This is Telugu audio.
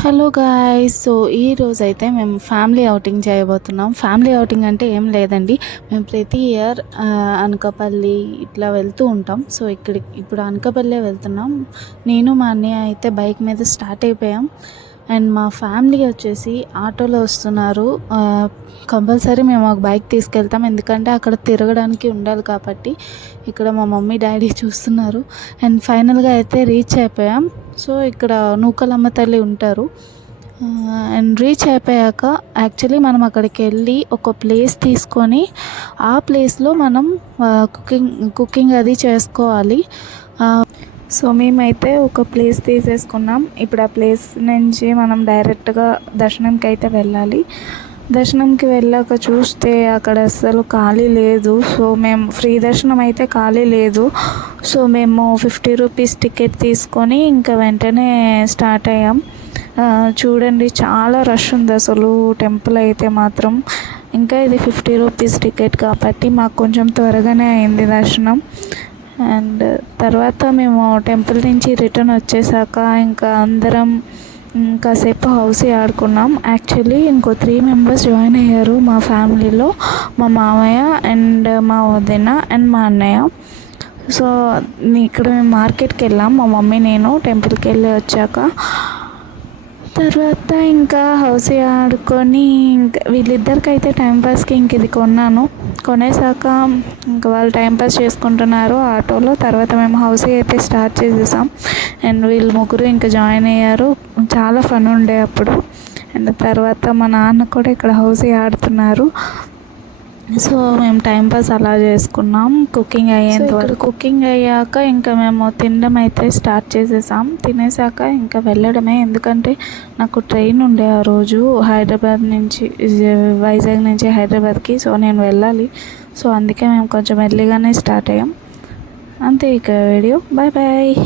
Hello guys. సో ఈరోజైతే మేము ఫ్యామిలీ ఔటింగ్ చేయబోతున్నాం. ఫ్యామిలీ ఔటింగ్ అంటే ఏం లేదండి, మేము ప్రతి ఇయర్ అనకాపల్లి ఇట్లా వెళ్తూ ఉంటాం. సో ఇప్పుడు అనకాపల్లి వెళ్తున్నాం. నేను మా అన్నయ్య అయితే బైక్ మీద స్టార్ట్ అయిపోయాం. అండ్ మా ఫ్యామిలీ వచ్చేసి ఆటోలో వస్తున్నారు. కంపల్సరీ మేము ఒక బైక్ తీసుకెళ్తాం, ఎందుకంటే అక్కడ తిరగడానికి ఉండాలి కాబట్టి. ఇక్కడ మా మమ్మీ డాడీ చూస్తున్నారు. అండ్ ఫైనల్గా అయితే రీచ్ అయిపోయాం. సో ఇక్కడ నూకలమ్మ తల్లి ఉంటారు. అండ్ రీచ్ అయిపోయాక యాక్చువల్లీ మనం అక్కడికి వెళ్ళి ఒక ప్లేస్ తీసుకొని ఆ ప్లేస్లో మనం కుకింగ్ అది చేసుకోవాలి. సో మేమైతే ఒక ప్లేస్ తీసేసుకున్నాం. ఇప్పుడు ఆ ప్లేస్ నుంచి మనం డైరెక్ట్గా దర్శనంకి అయితే వెళ్ళాలి. దర్శనంకి వెళ్ళాక చూస్తే అక్కడ అస్సలు ఖాళీ లేదు. సో మేము ఫ్రీ దర్శనం అయితే ఖాళీ లేదు. సో మేము 50 రూపీస్ టికెట్ తీసుకొని ఇంకా వెంటనే స్టార్ట్ అయ్యాం. చూడండి, చాలా రష్ ఉంది అసలు టెంపుల్ అయితే మాత్రం. ఇంకా ఇది 50 రూపీస్ టికెట్ కాబట్టి మాకు కొంచెం త్వరగానే అయింది దర్శనం. అండ్ తర్వాత మేము టెంపుల్ నుంచి రిటర్న్ వచ్చేసాక ఇంకా అందరం కాసేపు హౌసీ ఆడుకున్నాం. యాక్చువల్లీ ఇంకో 3 మెంబర్స్ జాయిన్ అయ్యారు మా ఫ్యామిలీలో, మా మామయ్య అండ్ మా వదిన అండ్ మా అన్నయ్య. సో ఇక్కడ మేము మార్కెట్కి వెళ్ళాం, మా మమ్మీ నేను టెంపుల్కి వెళ్ళి వచ్చాక. తర్వాత ఇంకా హౌసీ ఆడుకొని ఇంకా వీళ్ళిద్దరికైతే టైంపాస్కి ఇంక ఇది కొనేసాక ఇంకా వాళ్ళు టైంపాస్ చేసుకుంటున్నారు ఆటోలో. తర్వాత మేము హౌసీ అయితే స్టార్ట్ చేసేసాం. అండ్ వీళ్ళు ముగ్గురు ఇంకా జాయిన్ అయ్యారు. చాలా ఫన్ ఉండే అప్పుడు. అండ్ తర్వాత మా నాన్న కూడా ఇక్కడ హౌసీ ఆడుతున్నారు. సో మేము టైంపాస్ అలా చేసుకున్నాం కుకింగ్ అయ్యేంత వరకు. కుకింగ్ అయ్యాక ఇంకా మేము తినడం అయితే స్టార్ట్ చేసేసాం. తినేసాక ఇంకా వెళ్ళడమే, ఎందుకంటే నాకు ట్రైన్ ఉండే ఆ రోజు హైదరాబాద్ నుంచి, వైజాగ్ నుంచి హైదరాబాద్కి. సో నేను వెళ్ళాలి. సో అందుకే మేము కొంచెం ఎర్లీగానే స్టార్ట్ అయ్యాం. అంతే ఇక వీడియో. Bye bye.